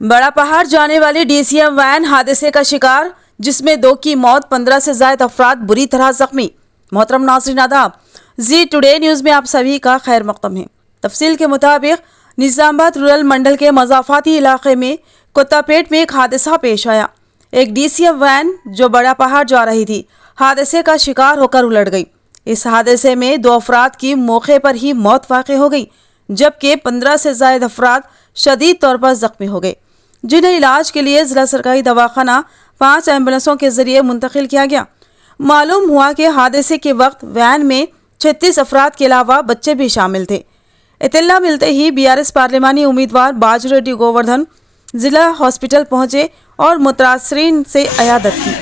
बड़ा पहाड़ जाने वाली डीसीएम वैन हादसे का शिकार, जिसमें 2 की मौत, 15 से ज्यादा अफराद बुरी तरह जख्मी। मोहतरम नाज़रीन आदाब, जी टुडे न्यूज़ में आप सभी का खैर मक़दम है। तफसील के मुताबिक निज़ामाबाद रूरल मंडल के मज़ाफ़ाती इलाके में कुत्तापेट में एक हादसा पेश आया। एक डीसीएम वैन जो बड़ा पहाड़ जा रही थी, हादसे का शिकार होकर उलट गई। इस हादसे में 2 अफराद की मौके पर ही मौत वाक़ हो गई, जबकि 15 से ज्यादा अफराद शदीद तौर पर जख्मी हो गए, जिन्हें इलाज के लिए जिला सरकारी दवाखाना 5 एम्बुलेंसों के जरिए मुंतकिल किया गया। मालूम हुआ कि हादसे के वक्त वैन में 36 अफराद के अलावा बच्चे भी शामिल थे। इत्तला मिलते ही बीआरएस पार्लिमानी उम्मीदवार बाजूरेड्डी गोवर्धन जिला हॉस्पिटल पहुंचे और मुतासरीन से अयादत की।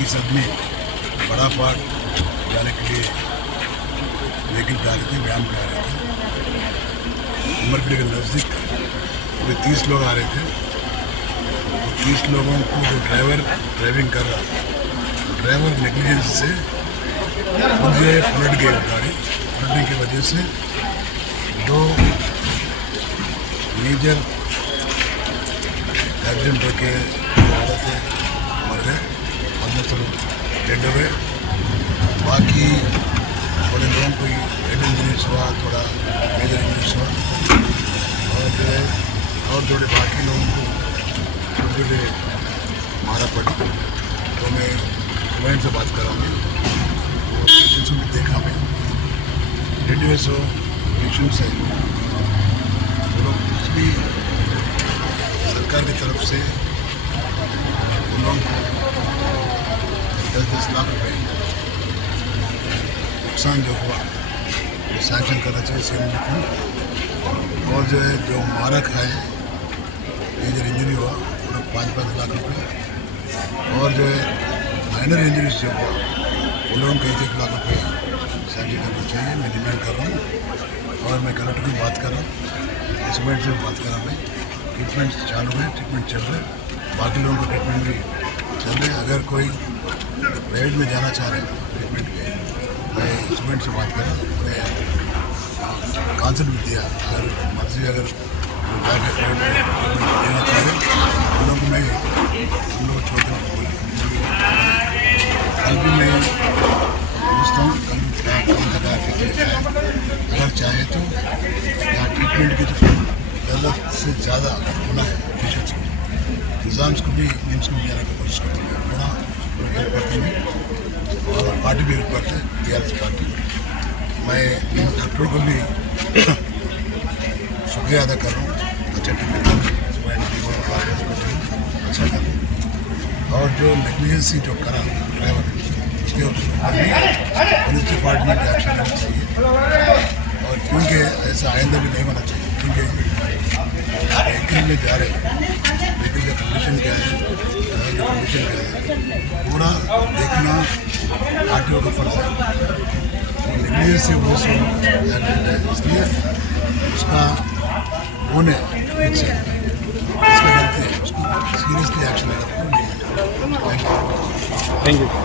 इस आदमी बड़ा पहाड़ जाने के लिए व्हीकल पे आ रहे थे, व्यायाम पे आ रहे थे। उमरपेट के नज़दीक 30 लोग आ रहे थे। तो 30 लोगों को जो ड्राइविंग कर रहा, ड्राइवर नेग्लिजेंस से खुद जो है पलट गई गाड़ी। पलटने की वजह से 2 मेजर एक्सीडेंट होके औरतें मर गए, डेड हो गए। बाकी थोड़े लोगों को हेड इंजरीज हुआ, थोड़ा मेजर इंजरीज हुआ, और थोड़े बाकी लोगों को छोटे छोटे मारा पड़ी। तो मैं कमेंट से बात कर रहा हूँ, वो पेशेंट्स को भी देखा मैं, रेडियोस हो पेशेंट से वो लोग कुछ भी सरकार की तरफ से उन लोगों को 10-10 लाख रुपए नुकसान जो हुआ वो सैंक्शन करना चाहिए सीएम फंड। और जो है जो मारा खाए मेजर इंजरी हुआ वो लोग 5-5 लाख रुपए, और जो है माइनर इंजरीज जो हुआ वो लोगों को 1-1 लाख रुपए सैंक्शन करना चाहिए। मैं डिमांड कर रहा हूँ और मैं कलेक्टर की बात कर रहा हूँ, एसोमेंट से बात कर रहा हूँ। मैं ट्रीटमेंट चालू है, ट्रीटमेंट चल रहा है, बाकी लोगों को ट्रीटमेंट भी चल रहे हैं। अगर कोई प्राइवेट में जाना चाह रहे हैं ट्रीटमेंट के, मैं स्टूडेंट से बात करा, मैं कांसेप्ट भी दिया, अगर मर्जी अगर जाके प्राइवेट में देना चाह रहे उन लोगों को मैं हम लोग छोड़ते हैं। कल भी मैं पूछता हूँ, कल क्या काम कर रहा है, अगर चाहे तो यहाँ ट्रीटमेंट की ज़रूरत से ज़्यादा होना है पेशेंट्स को, एग्ज़ाम्स को भी मीम्स को भी जाने की कोशिश करते हैं, थोड़ा हेल्प करते हैं और पार्टी भी हेल्प करते हैं, बीआरएस पार्टी। मैं इन डॉक्टरों को भी शुक्रिया अदा कर रहा हूँ, अच्छा ट्रीटमेंट कर अच्छा कर रहे। और जो नेग्लिजेंसी जो करा ड्राइवर, उसके ऊपर भी पुलिस डिपार्टमेंट एक्शन लेना चाहिए। और क्योंकि ऐसा आइंदा भी नहीं होना चाहिए, क्योंकि व्हीकल में जा रहे, व्हीकल का कंडीशन क्या है, कंडीशन क्या है, पूरा देखना आरटीओ का फर्ज है। नेग्लिजेंस से वो सो एक्सीडेंट है, इसलिए उसका होने पीछे इसका गलती है, उसको सीरियसली एक्शन लेना। Thank you.